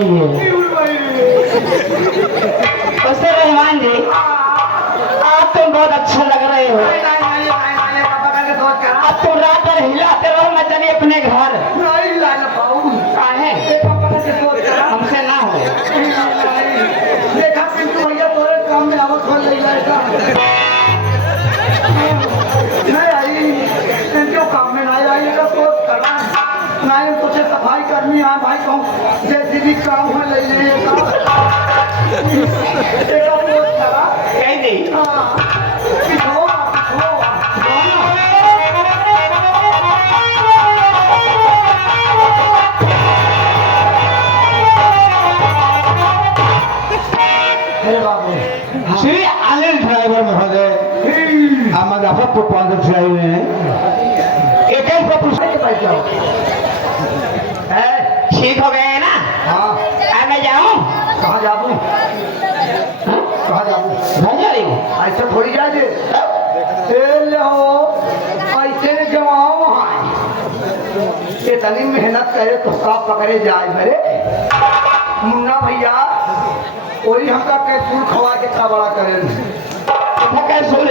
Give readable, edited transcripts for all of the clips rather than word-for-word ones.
नहीं है। उसे रहमान जी आप तुम बहुत अच्छा लग रहे हो। अब तुम रात भर हिलाते रहो, मैं चली अपने घर। काहे हमसे ना हो। देखा पिंटू भैया तोरे काम में आवत हो ले जाएगा नहीं आई क्यों काम में नहीं आई का तो करना नहीं कुछ सफाई करनी है भाई कहूँ जैसे भी काम हो ले लेगा देखा वो करा कह दी हां किसो श्री अनिल ड्राइवर महोदय मुजफ्फरपुर पहुंच से आए हुए हैं। एक ठीक हो गए ना। हाँ मैं जाऊँ कहाँ जाऊँ कहाँ जाऊँ घर जा रही हूँ। ऐसे थोड़ी जाए ऐसे जमाओ इतनी मेहनत करे तो का पकड़े जाए मेरे मुन्ना भैया वही हमका कैप्सूल खवा के का बड़ा करे कैसूल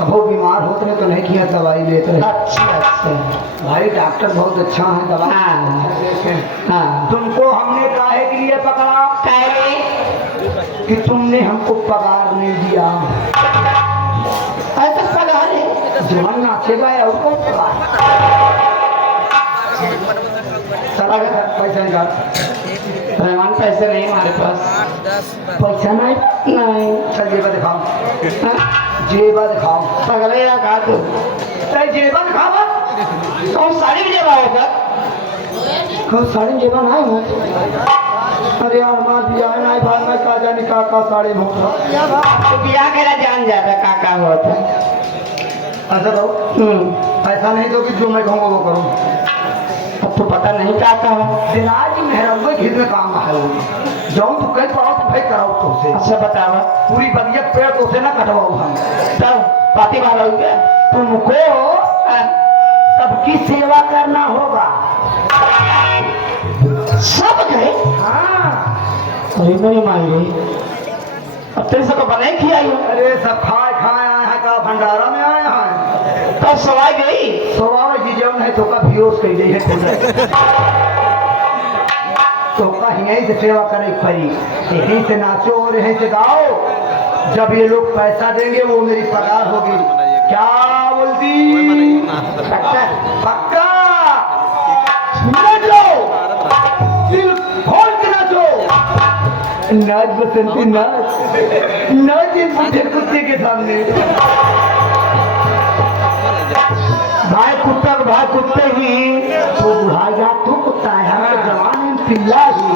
वो बीमार होते हैं तो नहीं किया दवाई लेते हैं। अच्छा अच्छा भाई डॉक्टर बहुत अच्छा है दवाई हाँ तुमको हमने काहे के लिए पकड़ा कहे कि तुमने हमको पगार नहीं दिया ऐसा पगार है जीवन नाचेगा और कौन पगार पैसा निकाल रहमान पैसे नहीं हमारे पास। पैसा नहीं नहीं चल जेबा दिखाओ हाँ? जेबा दिखाओ पगले या का तू जेबा दिखावा कौन साड़ी भी जमा होगा कौन साड़ी जेबा नहीं है अरे यार मां दिया है नहीं भाई मैं का जाने का साड़ी भूखा तो बिया केला जान जाता काका होता। ऐसा रहो ऐसा नहीं तो कि जो मैं कहूँगा वो करूँ अब तो पता नहीं काका हो। दिलाज मेहरबान घिर में काम है जाऊँ तो कहीं पाओ तो भाई कराओ तो से अच्छा बतावा पूरी बगिया पेड़ तो से ना कटवाओ हम तब पाती मारा हो गया तुमको सबकी सेवा करना होगा सब गए। हाँ अरे मेरी माई अब तेरे से तो बनाई खिलाई हो। अरे सब खाए आए हैं का भंडारा में आए हैं तब सवाई गई स्वभाव जी जब नहीं तो का भियोस कह दे तो कहीं यहीं से सेवा करे पड़ी यहीं से नाचो और यहीं से गाओ जब ये लोग पैसा देंगे वो मेरी पगार होगी क्या बोलती पक्का पक्का नाचो दिल खोल के नाचो नाच बसंती नाच नाच इस बूढ़े कुत्ते के सामने भाई कुत्ते ही तो बुढ़ा जा तू कुत्ता है हमारे जवान पिल्ला ही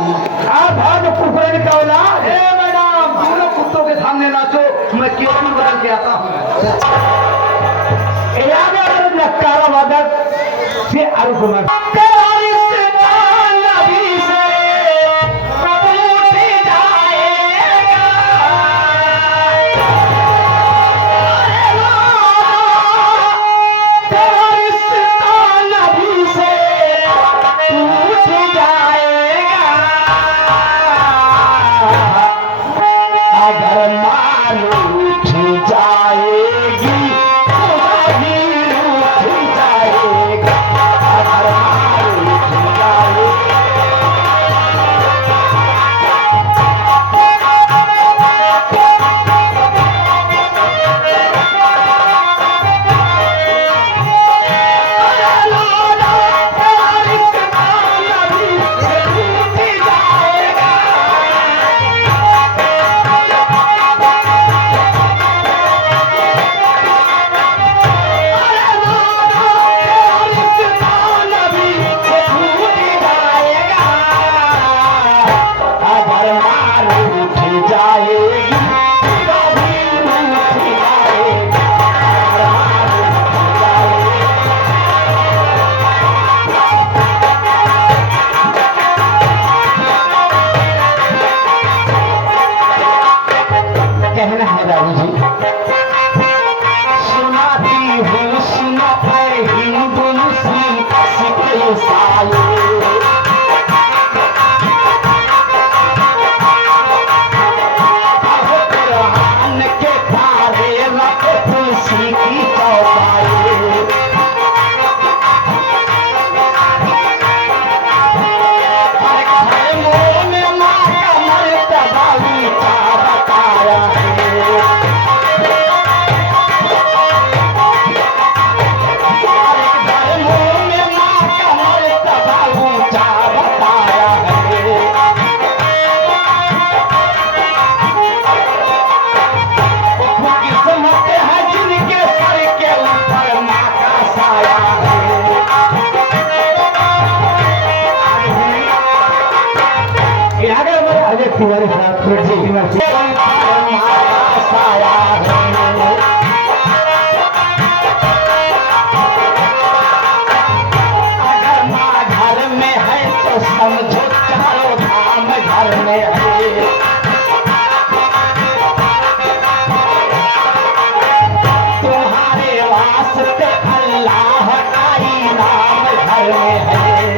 भाग कुकुर का औलाद हे मैडम दोनों कुत्तों के सामने नाचो मैं केसरी बदल के आता हूँ नक्कारा मदद से अरुकुमार जाएगी खुशी की चौपाई तुम्हारे साथ अगर माँ घर में है तो समझो चारों धाम घर में है तुम्हारे वास्ते अल्लाह का इनाम घर में है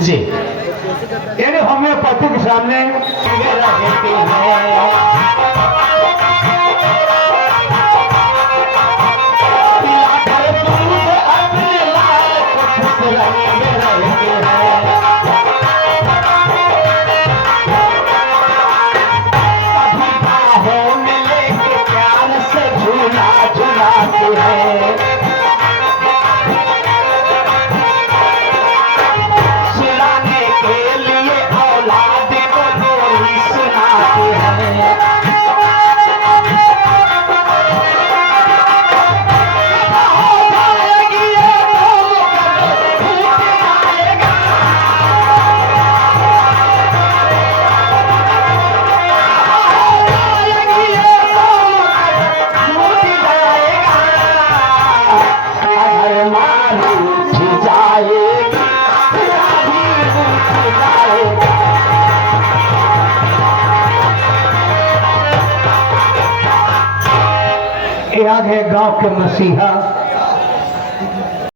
जी यानी हमें पति के सामने रहते हैं सुनाने के लिए औलाद को लोरी सुनाते हैं याद है गांव के मसीहा